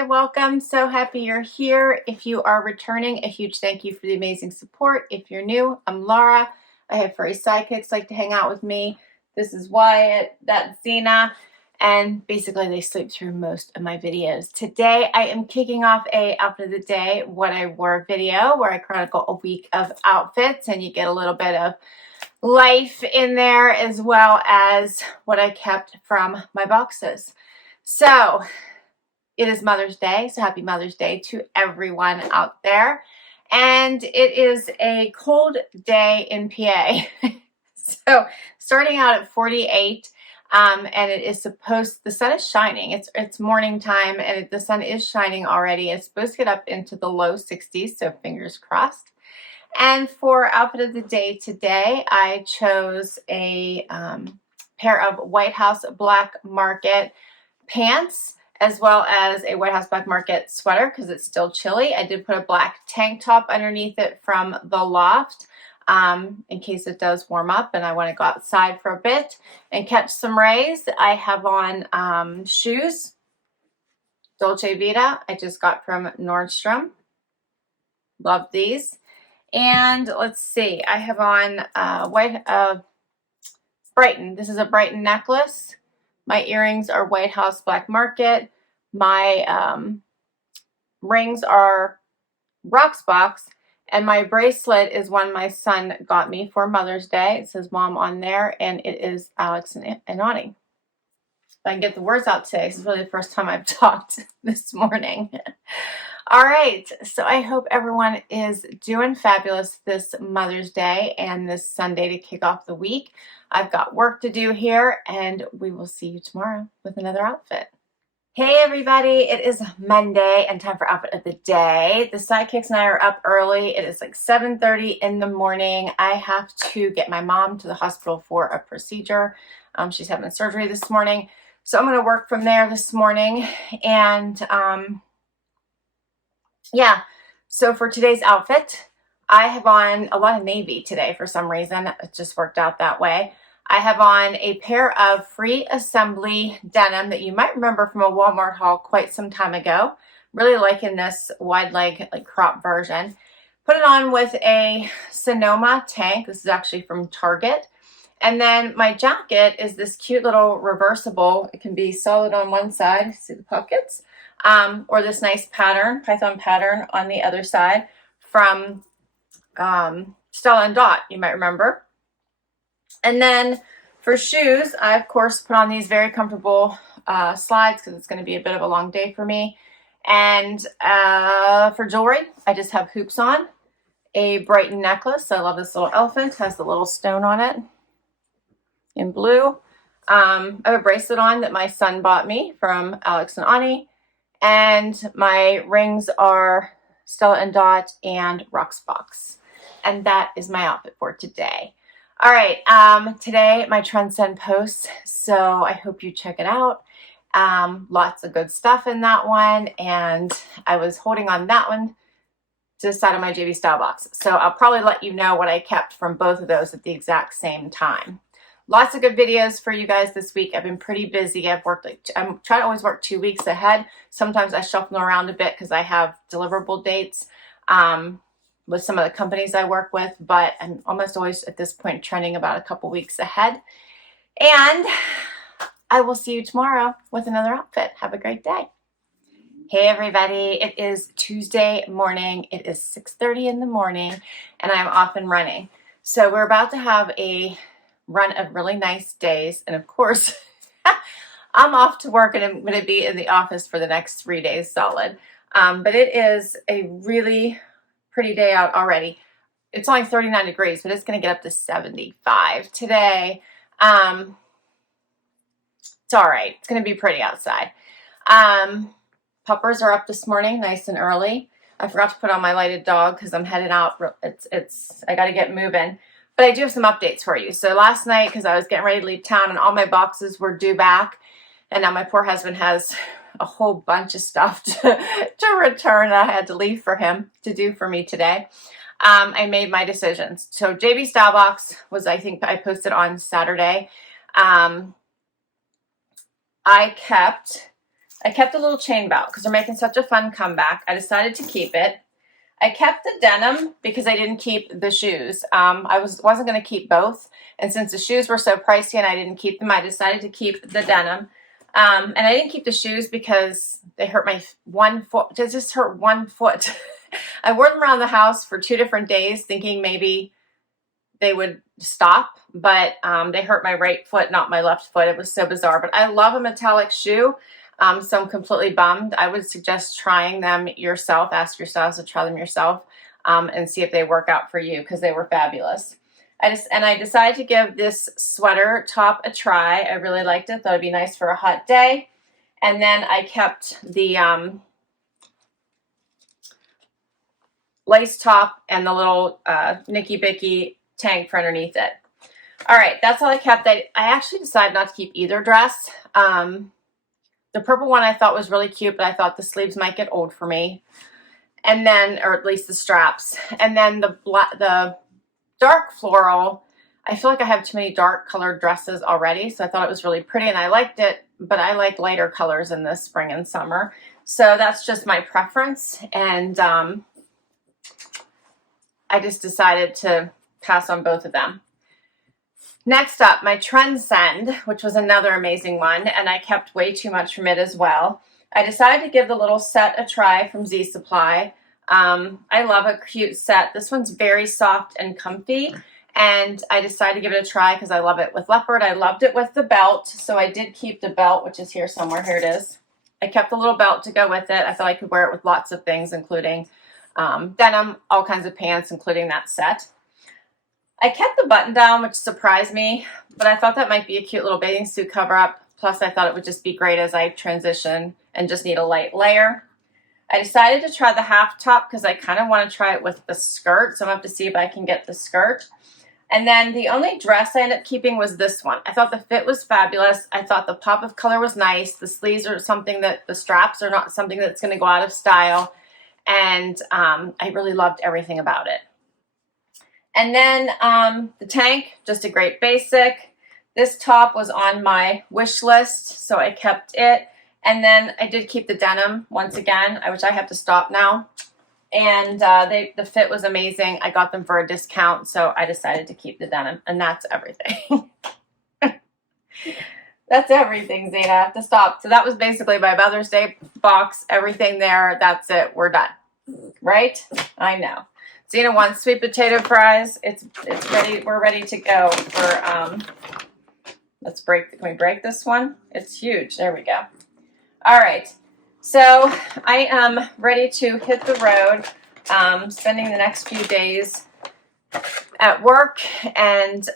Hi, welcome. So happy you're here. If you are returning, a huge thank you for the amazing support. If you're new, I'm Laura. I have furry sidekicks like to hang out with me. This is Wyatt, that's Zena, and basically they sleep through most of my videos. Today I am kicking off a outfit of the day, what I wore video, where I chronicle a week of outfits and you get a little bit of life in there as well as what I kept from my boxes. So it is Mother's Day, so happy Mother's Day to everyone out there. And it is a cold day in PA. So starting out at 48, and it is the sun is shining. It's morning time and the sun is shining already. It's supposed to get up into the low 60s, so fingers crossed. And for outfit of the day today, I chose a pair of White House Black Market pants, as well as a White House Black Market sweater because it's still chilly. I did put a black tank top underneath it from the Loft in case it does warm up and I want to go outside for a bit and catch some rays. I have on shoes, Dolce Vita, I just got from Nordstrom. Love these. And let's see, I have on Brighton. This is a Brighton necklace. My earrings are White House Black Market. My rings are Rocksbox. And my bracelet is one my son got me for Mother's Day. It says Mom on there. And it is Alex and Ani. If I can get the words out today. This is really the first time I've talked this morning. All right. So I hope everyone is doing fabulous this Mother's Day and this Sunday to kick off the week. I've got work to do here, and we will see you tomorrow with another outfit. Hey everybody, it is Monday and time for outfit of the day. The sidekicks and I are up early. It is like 7:30 in the morning. I have to get my mom to the hospital for a procedure. She's having surgery this morning. So I'm going to work from there this morning. And yeah, so for today's outfit, I have on a lot of navy today for some reason. It just worked out that way. I have on a pair of free assembly denim that you might remember from a Walmart haul quite some time ago. Really liking this wide leg like crop version. Put it on with a Sonoma tank. This is actually from Target. And then my jacket is this cute little reversible. It can be solid on one side, see the pockets, or this nice pattern, Python pattern on the other side from Stella Dot, you might remember. And then for shoes, I of course put on these very comfortable slides because it's going to be a bit of a long day for me. And for jewelry, I just have hoops on, a Brighton necklace. I love this little elephant, has the little stone on it in blue. I have a bracelet on that my son bought me from Alex and Ani. And my rings are Stella Dot and Rocksbox. And that is my outfit for today. All right, today my Trendsend post, so I hope you check it out. Lots of good stuff in that one, and I was holding on that one to the side of my JB Style box. So I'll probably let you know what I kept from both of those at the exact same time. Lots of good videos for you guys this week. I've been pretty busy. I'm trying to always work 2 weeks ahead. Sometimes I shuffle them around a bit because I have deliverable dates with some of the companies I work with, but I'm almost always at this point trending about a couple weeks ahead. And I will see you tomorrow with another outfit. Have a great day. Hey everybody, it is Tuesday morning. It is 6:30 in the morning and I'm off and running. So we're about to have a run of really nice days. And of course, I'm off to work and I'm going to be in the office for the next 3 days solid. But it is a really pretty day out already. It's only 39 degrees, but it's going to get up to 75 today. It's all right. It's going to be pretty outside. Puppers are up this morning, nice and early. I forgot to put on my lighted dog because I'm headed out. I got to get moving. But I do have some updates for you. So last night, because I was getting ready to leave town and all my boxes were due back, and now my poor husband has a whole bunch of stuff to return that I had to leave for him to do for me today. I made my decisions. So JB Style Box was, I think I posted on Saturday. I kept I kept a little chain belt because they're making such a fun comeback. I decided to keep it. I kept the denim because I didn't keep the shoes. I wasn't going to keep both. And since the shoes were so pricey and I didn't keep them, I decided to keep the denim. And I didn't keep the shoes because they hurt my one foot. They just hurt one foot. I wore them around the house for 2 different days thinking maybe they would stop, but they hurt my right foot, not my left foot. It was so bizarre. But I love a metallic shoe. So I'm completely bummed. I would suggest trying them yourself. Ask your styles to try them yourself and see if they work out for you because they were fabulous. I decided to give this sweater top a try. I really liked it. Thought it'd be nice for a hot day. And then I kept the lace top and the little Nicky Bicky tank for underneath it. All right, that's all I kept. I actually decided not to keep either dress. The purple one I thought was really cute, but I thought the sleeves might get old for me. And then, or at least the straps. And then the dark floral, I feel like I have too many dark colored dresses already, so I thought it was really pretty and I liked it, but I like lighter colors in this spring and summer. So that's just my preference. And I just decided to pass on both of them. Next up, my Trendsend, which was another amazing one, and I kept way too much from it as well. I decided to give the little set a try from Z Supply. I love a cute set. This one's very soft and comfy, and I decided to give it a try because I love it with leopard. I loved it with the belt, so I did keep the belt, which is here somewhere. Here it is. I kept the little belt to go with it. I thought I could wear it with lots of things, including denim, all kinds of pants, including that set. I kept the button down, which surprised me, but I thought that might be a cute little bathing suit cover up. Plus, I thought it would just be great as I transition and just need a light layer. I decided to try the half top because I kind of want to try it with the skirt, so I'm going to have to see if I can get the skirt. And then the only dress I ended up keeping was this one. I thought the fit was fabulous. I thought the pop of color was nice. The sleeves are something that, the straps are not something that's going to go out of style. And I really loved everything about it. And then the tank, just a great basic. This top was on my wish list, so I kept it. And then I did keep the denim once again, which I have to stop now. And the fit was amazing. I got them for a discount, so I decided to keep the denim. And that's everything. That's everything, Zena. I have to stop. So that was basically my Mother's Day box. Everything there. That's it. We're done. Right? I know. Zena wants sweet potato fries. It's ready. We're ready to go for, let's break, can we break this one? It's huge. There we go. All right. So I am ready to hit the road, spending the next few days at work and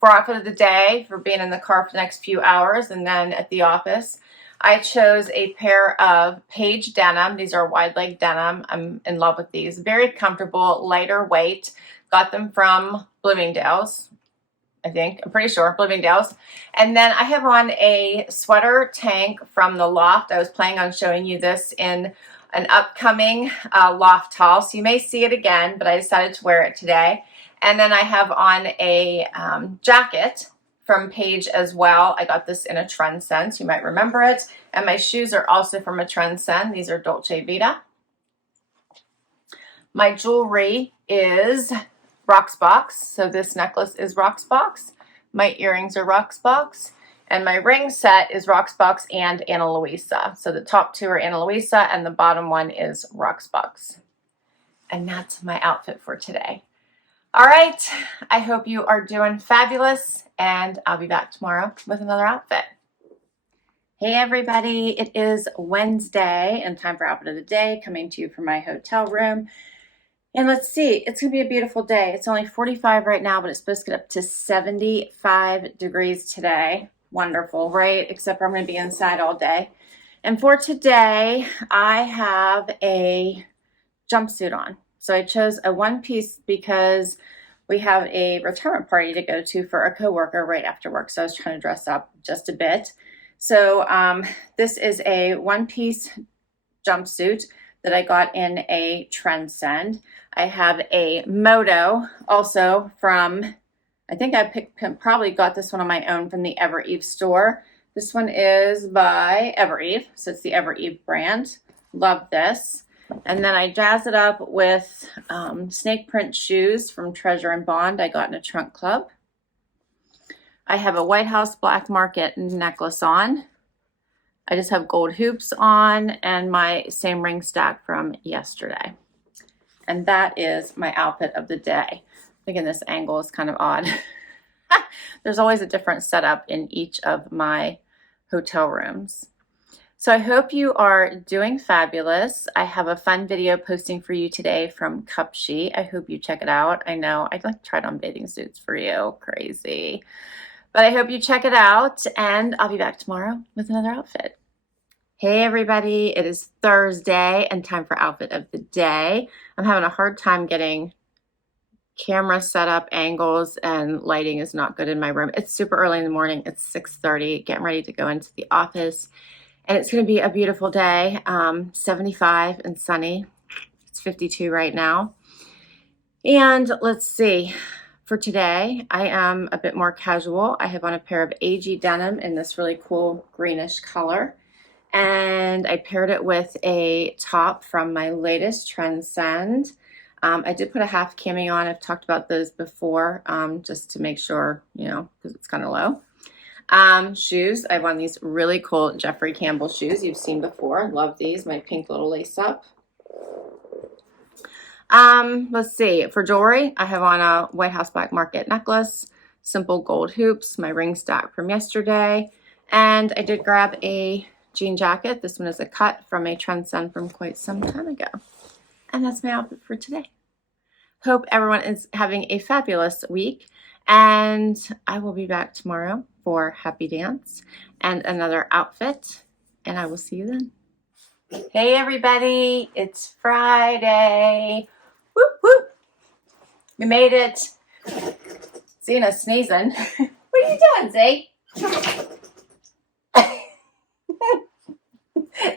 for outfit of the day, for being in the car for the next few hours and then at the office. I chose a pair of Paige denim. These are wide leg denim. I'm in love with these. Very comfortable, lighter weight. Got them from Bloomingdale's, I think. I'm pretty sure, Bloomingdale's. And then I have on a sweater tank from the Loft. I was planning on showing you this in an upcoming Loft haul. So you may see it again, but I decided to wear it today. And then I have on a jacket from Paige as well. I got this in a Trendsend, you might remember it. And my shoes are also from a Trendsend. These are Dolce Vita. My jewelry is Rocksbox. So this necklace is Rocksbox. My earrings are Rocksbox. And my ring set is Rocksbox and Ana Luisa. So the top two are Ana Luisa and the bottom one is Rocksbox. And that's my outfit for today. All right, I hope you are doing fabulous, and I'll be back tomorrow with another outfit. Hey everybody, it is Wednesday and time for outfit of the day, coming to you from my hotel room. And let's see, it's gonna be a beautiful day. It's only 45 right now, but it's supposed to get up to 75 degrees today. Wonderful, right? Except for I'm gonna be inside all day. And for today, I have a jumpsuit on. So I chose a one piece because we have a retirement party to go to for a coworker right after work. So I was trying to dress up just a bit. So this is a one piece jumpsuit that I got in a Trendsend. I have a moto also from, I think I probably got this one on my own from the Evereve store. This one is by Evereve, so it's the Evereve brand. Love this. And then I jazz it up with snake print shoes from Treasure and Bond I got in a trunk club. I have a White House Black Market necklace on. I just have gold hoops on and my same ring stack from yesterday. And that is my outfit of the day. Again, this angle is kind of odd. There's always a different setup in each of my hotel rooms. So I hope you are doing fabulous. I have a fun video posting for you today from CABI. I hope you check it out. I know I'd like to try it on bathing suits for you. Crazy. But I hope you check it out, and I'll be back tomorrow with another outfit. Hey everybody, it is Thursday and time for outfit of the day. I'm having a hard time getting camera setup, angles, and lighting is not good in my room. It's super early in the morning. It's 6:30, getting ready to go into the office. And it's going to be a beautiful day, 75 and sunny. It's 52 right now. And let's see, for today, I am a bit more casual. I have on a pair of AG denim in this really cool greenish color. And I paired it with a top from my latest Trendsend. I did put a half cami on. I've talked about those before, just to make sure, you know, because it's kind of low. Shoes, I have on these really cool Jeffrey Campbell shoes you've seen before. Love these, my pink little lace up. Let's see, for jewelry, I have on a White House Black Market necklace, simple gold hoops, my ring stack from yesterday, and I did grab a jean jacket. This one is a cut from a Trendsend from quite some time ago. And that's my outfit for today. Hope everyone is having a fabulous week, and I will be back tomorrow for Happy Dance and another outfit, and I will see you then. Hey everybody, it's Friday. Whoop whoop. We made it. Zena's sneezing. What are you doing, Zay?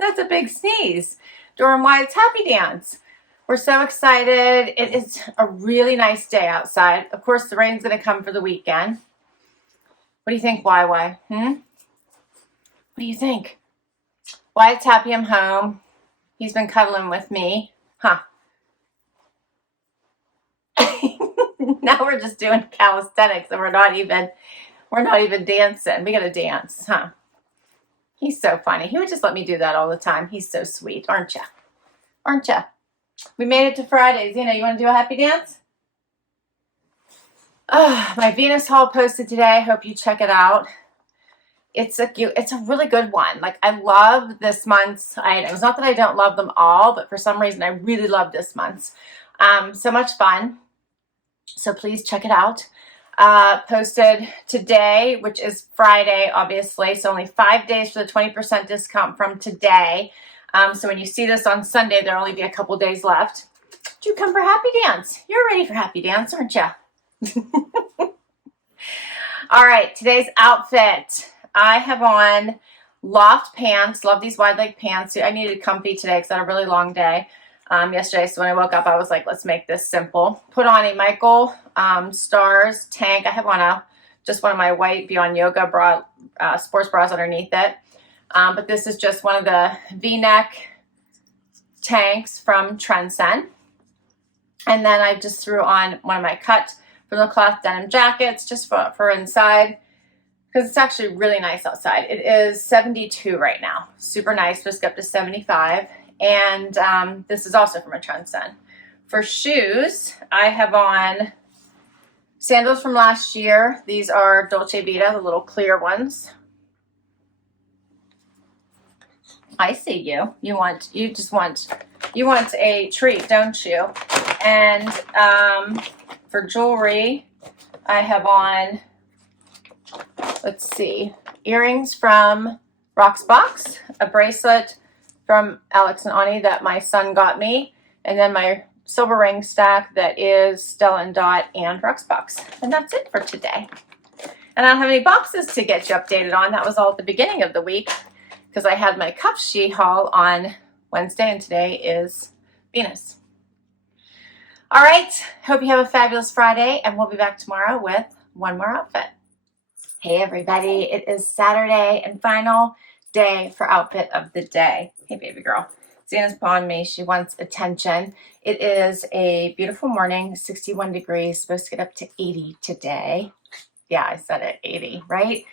That's a big sneeze. During Wyatt's Happy Dance. We're so excited. It is a really nice day outside. Of course, the rain's going to come for the weekend. What do you think, YY? What do you think? Wyatt's happy I'm home. He's been cuddling with me. Huh. Now we're just doing calisthenics and we're not even dancing. We got to dance, huh? He's so funny. He would just let me do that all the time. He's so sweet, aren't you? Aren't you? We made it to Fridays. You know, you want to do a happy dance? Oh, my Venus haul posted today. Hope you check it out. It's a really good one. Like, I love this month's items. Not that I don't love them all, but for some reason I really love this month's. So much fun. So please check it out. Posted today, which is Friday, obviously. So only 5 days for the 20% discount from today. So when you see this on Sunday, there'll only be a couple days left. Do you come for Happy Dance? You're ready for Happy Dance, aren't you? All right, today's outfit. I have on Loft pants. Love these wide leg pants. I needed comfy today because I had a really long day yesterday. So when I woke up, I was like, let's make this simple. Put on a Michael Stars tank. I have on just one of my white Beyond Yoga bra, sports bras underneath it. But this is just one of the V-neck tanks from Trendsend. And then I just threw on one of my cut from the cloth denim jackets just for inside, because it's actually really nice outside. It is 72 right now. Super nice. Just up to 75. And this is also from a Trendsend. For shoes, I have on sandals from last year. These are Dolce Vita, the little clear ones. I see you. You want a treat, don't you? And for jewelry, I have on, let's see, earrings from Rocksbox, a bracelet from Alex and Ani that my son got me, and then my silver ring stack that is Stella Dot and Rocksbox. And that's it for today. And I don't have any boxes to get you updated on. That was all at the beginning of the week, because I had my CABI haul on Wednesday, and today is Venus. All right, hope you have a fabulous Friday, and we'll be back tomorrow with one more outfit. Hey everybody, it is Saturday and final day for outfit of the day. Hey baby girl. Xana's pawing me, she wants attention. It is a beautiful morning, 61 degrees, supposed to get up to 80 today. Yeah, I said it, 80, right?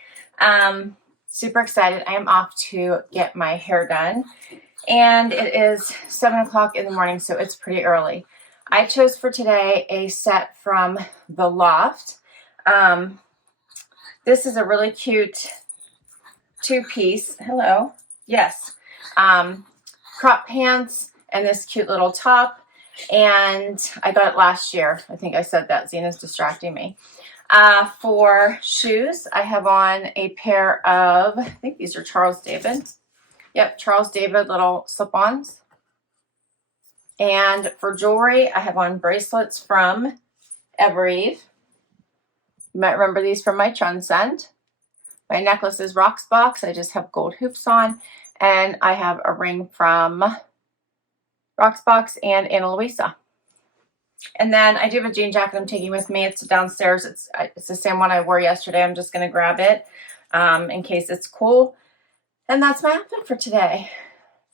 Super excited. I am off to get my hair done. And it is 7 o'clock in the morning, so it's pretty early. I chose for today a set from the Loft. This is a really cute two-piece. Hello. Yes. Crop pants and this cute little top. And I got it last year. I think I said that. Xena's distracting me. For shoes, I have on a pair of, I think these are Charles David. Yep, Charles David little slip-ons. And for jewelry, I have on bracelets from Evereve. You might remember these from my Trendsend. My necklace is Rocksbox. I just have gold hoops on. And I have a ring from Rocksbox and Ana Luisa. And then I do have a jean jacket I'm taking with me. It's downstairs. It's the same one I wore yesterday. I'm just going to grab it in case it's cool. And that's my outfit for today.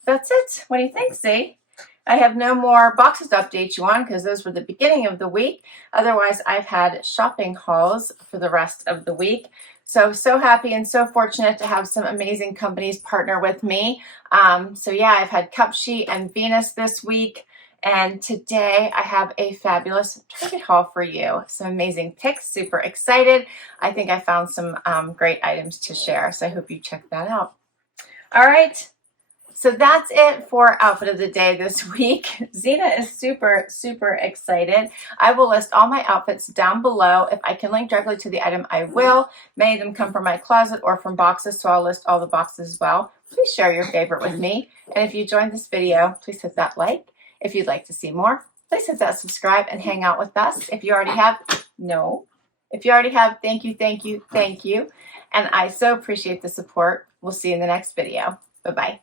That's it. What do you think, see? I have no more boxes to update you on because those were the beginning of the week. Otherwise, I've had shopping hauls for the rest of the week. So happy and so fortunate to have some amazing companies partner with me. So yeah, I've had Cupsheet and Venus this week. And today I have a fabulous Target haul for you. Some amazing picks, super excited. I think I found some great items to share. So I hope you check that out. All right. So that's it for outfit of the day this week. Xena is super, super excited. I will list all my outfits down below. If I can link directly to the item, I will. Many of them come from my closet or from boxes, so I'll list all the boxes as well. Please share your favorite with me. And if you enjoyed this video, please hit that like. If you'd like to see more, please hit that subscribe and hang out with us. If you already have, no. If you already have, thank you, thank you, thank you. And I so appreciate the support. We'll see you in the next video. Bye-bye.